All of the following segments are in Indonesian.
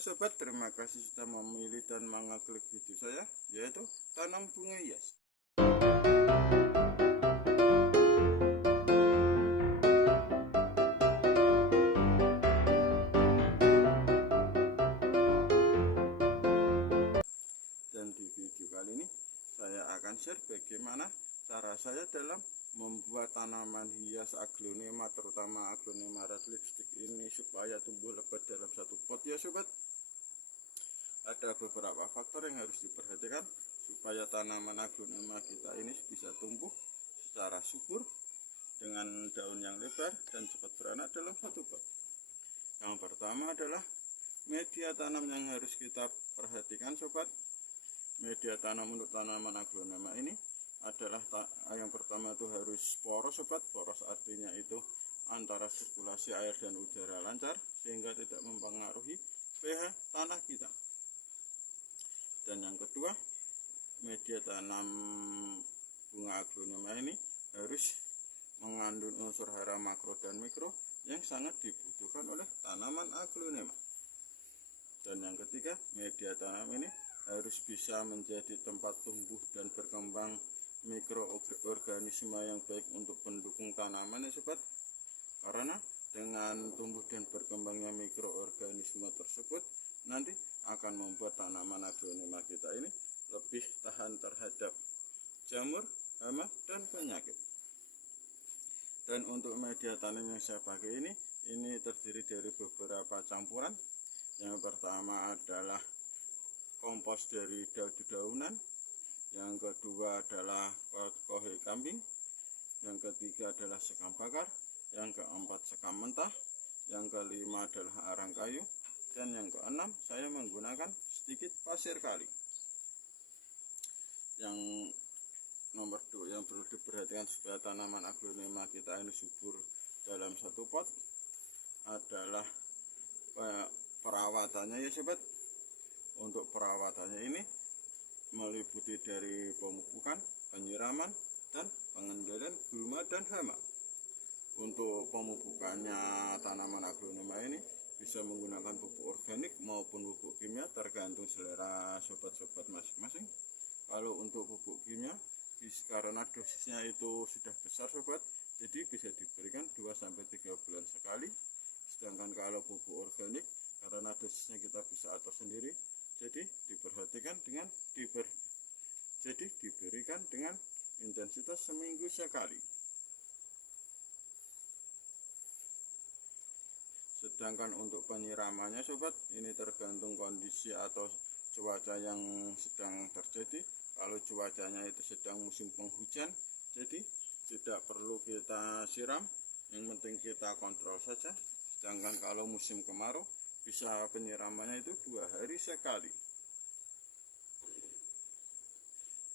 Oke sobat, terima kasih sudah memilih dan mengklik video saya, yaitu tanam bunga hias. Dan di video kali ini saya akan share bagaimana cara saya dalam membuat tanaman hias aglonema, terutama aglonema red lipstick ini supaya tumbuh lebat dalam satu pot ya sobat. Ada beberapa faktor yang harus diperhatikan supaya tanaman aglonema kita ini bisa tumbuh secara subur dengan daun yang lebar dan cepat beranak dalam satu pot. Yang pertama adalah media tanam yang harus kita perhatikan sobat. Media tanam untuk tanaman aglonema ini adalah yang pertama itu harus poros sobat. Poros artinya itu antara sirkulasi air dan udara lancar sehingga tidak mempengaruhi pH tanah kita. Dan yang kedua, media tanam bunga aglonema ini harus mengandung unsur hara makro dan mikro yang sangat dibutuhkan oleh tanaman aglonema. Dan yang ketiga, media tanam ini harus bisa menjadi tempat tumbuh dan berkembang mikroorganisme yang baik untuk pendukung tanaman ya sobat. Karena dengan tumbuh dan berkembangnya mikroorganisme tersebut nanti akan membuat tanaman aglonema kita ini lebih tahan terhadap jamur, hama, dan penyakit. Dan untuk media tanam yang saya pakai ini terdiri dari beberapa campuran. Yang pertama adalah kompos dari daun-daunan, yang kedua adalah kohe kambing, yang ketiga adalah sekam bakar, yang keempat sekam mentah, yang kelima adalah arang kayu, dan yang keenam saya menggunakan sedikit pasir kali. Yang nomor 2 yang perlu diperhatikan supaya tanaman aglonema kita ini subur dalam satu pot adalah perawatannya ya sobat. Untuk perawatannya ini meliputi dari pemupukan, penyiraman, dan pengendalian gulma dan hama. Untuk pemupukannya tanaman aglonema ini bisa menggunakan pupuk organik maupun pupuk kimia tergantung selera sobat-sobat masing-masing. Kalau untuk pupuk kimia karena dosisnya itu sudah besar sobat, jadi bisa diberikan 2-3 bulan sekali. Sedangkan kalau pupuk organik karena dosisnya kita bisa atur sendiri, jadi diberikan dengan intensitas seminggu sekali. Sedangkan untuk penyiramannya sobat, ini tergantung kondisi atau cuaca yang sedang terjadi. Kalau cuacanya itu sedang musim penghujan, jadi tidak perlu kita siram, yang penting kita kontrol saja. Sedangkan kalau musim kemarau, bisa penyiramannya itu 2 hari sekali.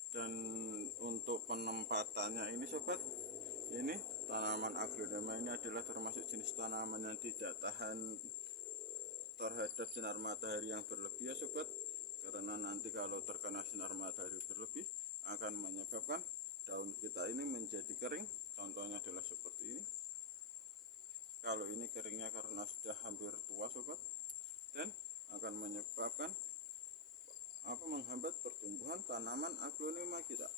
Dan untuk penempatannya ini sobat, ini tanaman aglonema ini adalah termasuk jenis tanaman yang tidak tahan terhadap sinar matahari yang berlebih ya sobat. Karena nanti kalau terkena sinar matahari berlebih akan menyebabkan daun kita ini menjadi kering. Contohnya adalah seperti ini. Kalau ini keringnya karena sudah hampir tua sobat, dan akan menyebabkan menghambat pertumbuhan tanaman aglonema kita.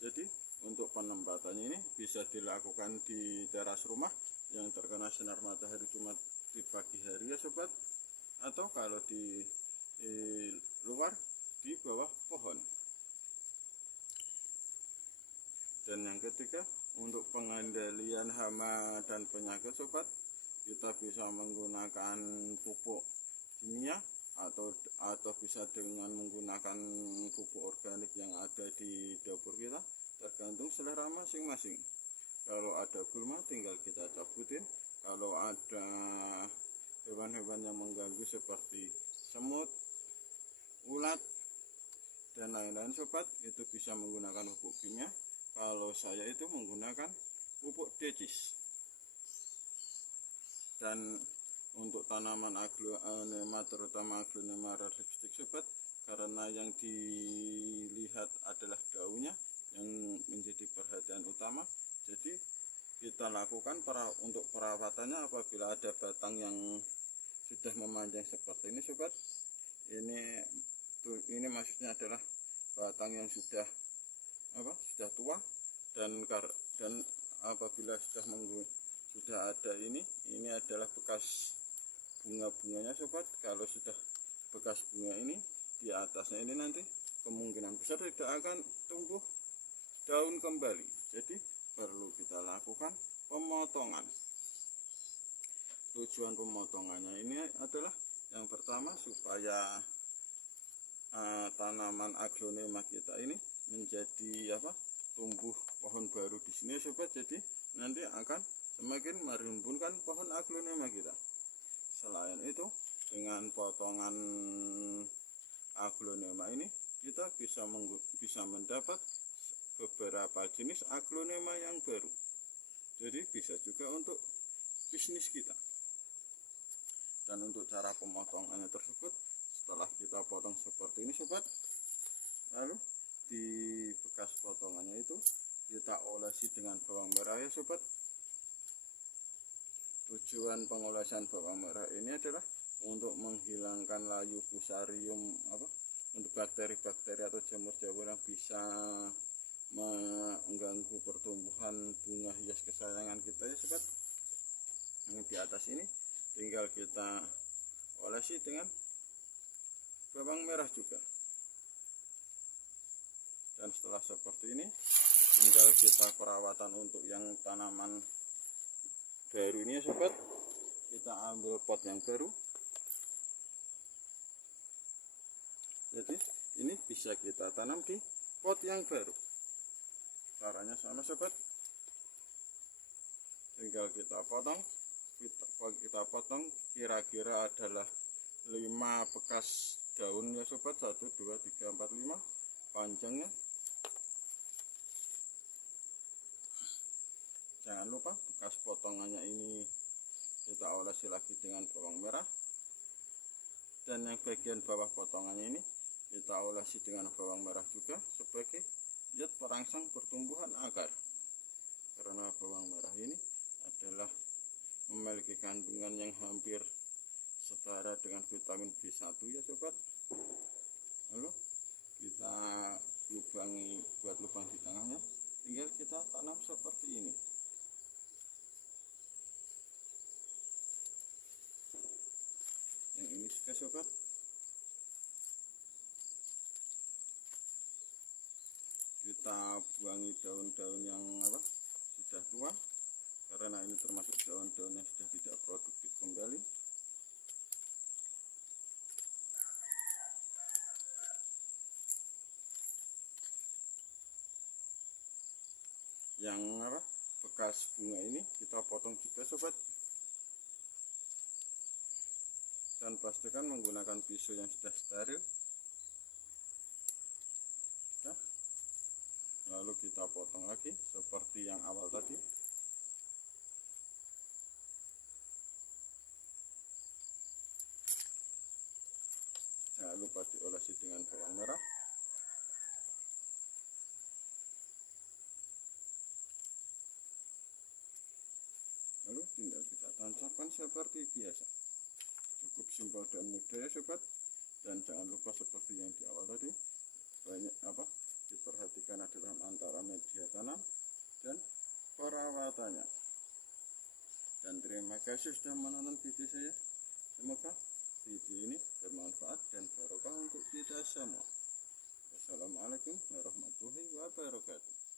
Jadi untuk penempatannya ini bisa dilakukan di teras rumah yang terkena sinar matahari cuma di pagi hari ya sobat, atau kalau di luar di bawah pohon. Dan yang ketiga, untuk pengendalian hama dan penyakit sobat, kita bisa menggunakan pupuk kimia atau bisa dengan menggunakan pupuk organik yang ada di dapur kita, tergantung selera masing-masing. Kalau ada gulma tinggal kita cabutin. Kalau ada hewan-hewan yang mengganggu seperti semut, ulat, dan lain-lain sobat, itu bisa menggunakan pupuk kimia. Kalau saya itu menggunakan pupuk decis. Dan untuk tanaman aglonema, terutama aglonema red lipstick sobat, karena yang dilihat adalah daunnya yang menjadi perhatian utama, jadi kita lakukan untuk perawatannya apabila ada batang yang sudah memanjang seperti ini sobat, ini maksudnya adalah batang yang sudah tua, dan apabila sudah ada ini adalah bekas bunga-bunganya sobat. Kalau sudah bekas bunga ini, di atasnya ini nanti kemungkinan besar tidak akan tumbuh daun kembali. Jadi perlu kita lakukan pemotongan. Tujuan pemotongannya ini adalah yang pertama supaya tanaman aglonema kita ini menjadi tumbuh pohon baru di sini sobat. Jadi nanti akan semakin merimbunkan pohon aglonema kita. Selain itu, dengan potongan aglonema ini kita bisa mendapat beberapa jenis aglonema yang baru. Jadi bisa juga untuk bisnis kita. Dan untuk cara pemotongannya tersebut, setelah kita potong seperti ini sobat, lalu di bekas potongannya itu kita olesi dengan bawang merah ya sobat. Tujuan pengolasan bawang merah ini adalah untuk menghilangkan layu fusarium, untuk bakteri-bakteri atau jamur-jamur yang bisa mengganggu pertumbuhan bunga hias kesayangan kita ya sobat. Ini di atas ini tinggal kita olesi dengan bawang merah juga. Dan setelah seperti ini, tinggal kita perawatan untuk yang tanaman baru ini ya sobat. Kita ambil pot yang baru. Jadi ini bisa kita tanam di pot yang baru. Caranya sama sobat, tinggal kita potong kira-kira adalah 5 bekas daun ya sobat, 1, 2, 3, 4, 5 panjangnya. Jangan lupa bekas potongannya ini kita olesi lagi dengan bawang merah, dan yang bagian bawah potongannya ini kita olesi dengan bawang merah juga sebagai zat perangsang pertumbuhan akar. Karena bawang merah ini adalah memiliki kandungan yang hampir setara dengan vitamin B1 ya sobat. Lalu kita buat lubang di tengahnya, tinggal kita tanam seperti ini. Yang ini juga sobat. Kita buangi daun-daun yang sudah tua, karena ini termasuk daun-daun yang sudah tidak produktif kembali. Yang bekas bunga ini kita potong juga sobat. Dan pastikan menggunakan pisau yang sudah steril. Lalu kita potong lagi seperti yang awal tadi. Jangan lupa diolesi dengan bawang merah. Lalu tinggal kita tancapkan seperti biasa. Cukup simpel dan mudah ya sobat. Dan jangan lupa seperti yang di awal tadi, banyak diperhatikan adalah antara media tanam dan perawatannya. Dan terima kasih sudah menonton video saya. Semoga video ini bermanfaat dan barokah untuk kita semua. Wassalamualaikum warahmatullahi wabarakatuh.